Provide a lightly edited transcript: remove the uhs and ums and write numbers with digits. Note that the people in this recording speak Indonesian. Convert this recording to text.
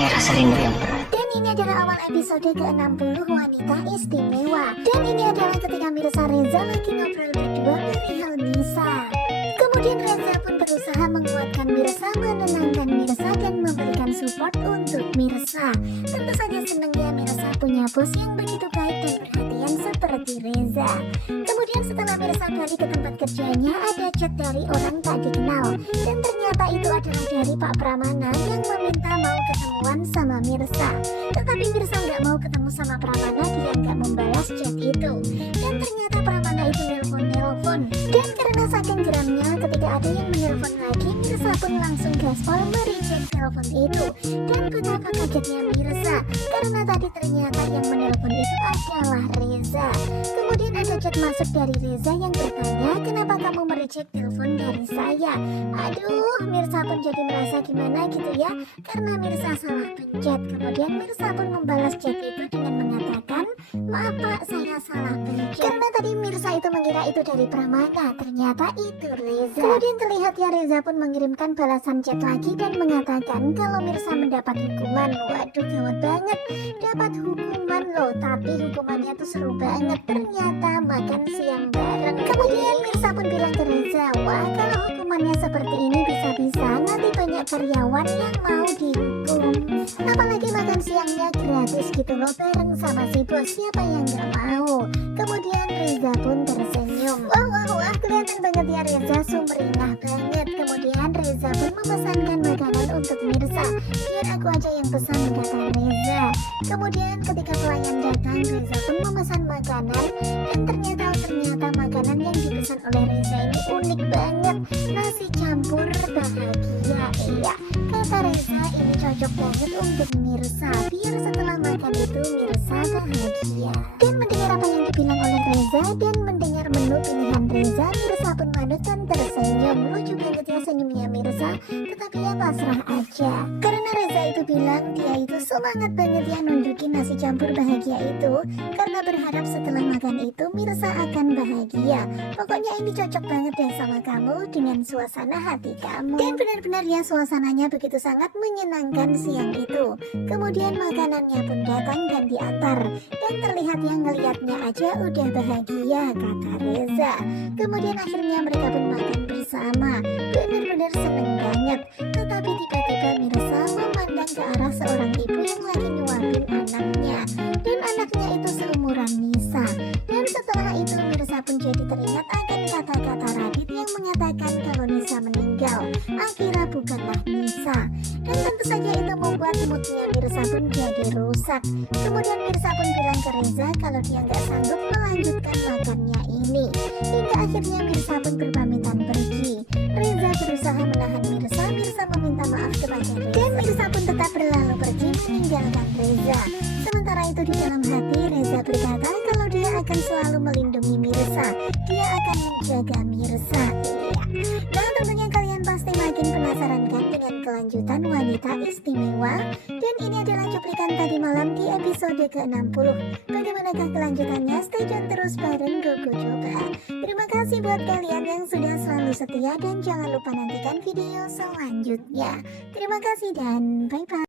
punya rasa rindu yang berat. Dan ini adalah awal episode ke-60 Wanita Istimewa. Dan ini adalah ketika Mirsa Reza lagi ngobrol berdua perihal Nisa. Kemudian Reza pun berusaha menguatkan Mirsa, menenangkan Mirsa, dan memberikan support untuk Mirsa. Tentu saja senangnya Mirsa punya bos yang begitu baik dan perhatian seperti Reza. Kemudian setelah Mirsa balik ke tempat kerjanya, ada chat dari orang tak dikenal. Dan ternyata itu adalah dari Pak Pramana yang meminta mau ketemuan sama Mirsa. Tetapi Mirsa nggak mau ketemu sama Pramana, dia nggak membalas chat itu. Dan ternyata Pramana itu nelpon. Dan karena saking geramnya ketika ada yang menelpon lagi, Mirsa pun langsung gaspol mereject telepon itu. Dan betapa kagetnya Mirsa karena tadi ternyata yang menelpon itu adalah Reza. Kemudian ada chat masuk dari Reza yang bertanya, kenapa kamu mereject telepon dari saya? Aduh, Mirsa pun jadi merasa gimana gitu ya, karena Mirsa salah pencet. Kemudian Mirsa pun membalas chat itu dengan mengatakan, maaf Pak, saya salah pencet. Karena tadi Mirsa itu mengira itu dari Pramana, ternyata itu Reza. Kemudian terlihat ya Reza pun mengirimkan balasan chat lagi dan mengatakan kalau Mirsa mendapat hukuman. Waduh, gawat banget, dapat hukuman loh, tapi hukumannya tuh seru banget, ternyata makan siang bareng. Kemudian Mirsa pun bilang ke Reza, wah kalau hukumannya seperti ini bisa-bisa nanti banyak karyawan yang mau dihukum, apalagi makan siangnya gratis gitu loh bareng sama si bos, siapa yang gak mau. Kemudian Reza pun tersenyum, wah kelihatan banget ya Reza sumringah banget. Kemudian Reza pun memesankan makanan untuk Mirsa, biar aku aja yang pesan, kata Reza. Kemudian ketika pelayan datang, Reza pun memesan makanan, dan ternyata makanan yang dipesan oleh Reza ini unik banget, nasi campur bahagia. Iya, kata Reza ini cocok banget untuk Mirsa, biar setelah makan itu Mirsa bahagia. Dan mendengar apa yang dibilang oleh Reza dan mendengar menu pilihan Reza, Mirsa pun manut dan tersenyum. Lucu banget ya senyumnya Mirsa, tetapi ya pasrah aja. Karena Reza itu bilang dia itu semangat banget ya nunjukin nasi campur bahagia itu, karena berharap setelah makan itu Mirsa akan bahagia. Pokoknya ini cocok banget deh sama kamu dengan suasana hati kamu. Dan benar-benar ya suasananya begitu sangat menyenangkan siang itu. Kemudian makanannya pun datang dan diantar, dan terlihat yang ngelihatnya aja udah bahagia, kata Reza. Kemudian akhirnya mereka pun makan bersama, benar-benar seneng banget. Tetapi tiba-tiba Mirsa memandang ke arah seorang ibu yang lagi nyuapin anaknya, dan anaknya itu seumuran Nisa. Dan setelah itu Mirsa pun jadi teringat akan kata-kata Radit yang mengatakan kalau Nisa meninggal, akhirnya bukanlah Nisa. Dan tentu saja itu membuat moodnya Mirsa pun jadi rusak. Kemudian Mirsa pun bilang ke Reza kalau dia nggak sanggup melanjutkan makannya ini. Hingga akhirnya Mirsa pun berpamitan pergi. Reza berusaha menahan Mirsa meminta maaf kepada Reza, dan Mirsa pun tetap berlalu pergi meninggalkan Reza. Sementara itu di dalam hati Reza berkata kalau dia akan selalu melindungi Mirsa, dia akan menjaga Mirsa. Iya. Nah tentunya kalian pasti makin penasaran kan dengan kelanjutan Wanita Istimewa. Dan ini adalah cuplikan tadi malam di episode ke-60. Bagaimanakah kelanjutannya? Stay tune terus bareng Gogo Coba. Terima kasih buat kalian yang sudah selalu setia, dan jangan lupa nantikan video selanjutnya. Terima kasih dan bye-bye.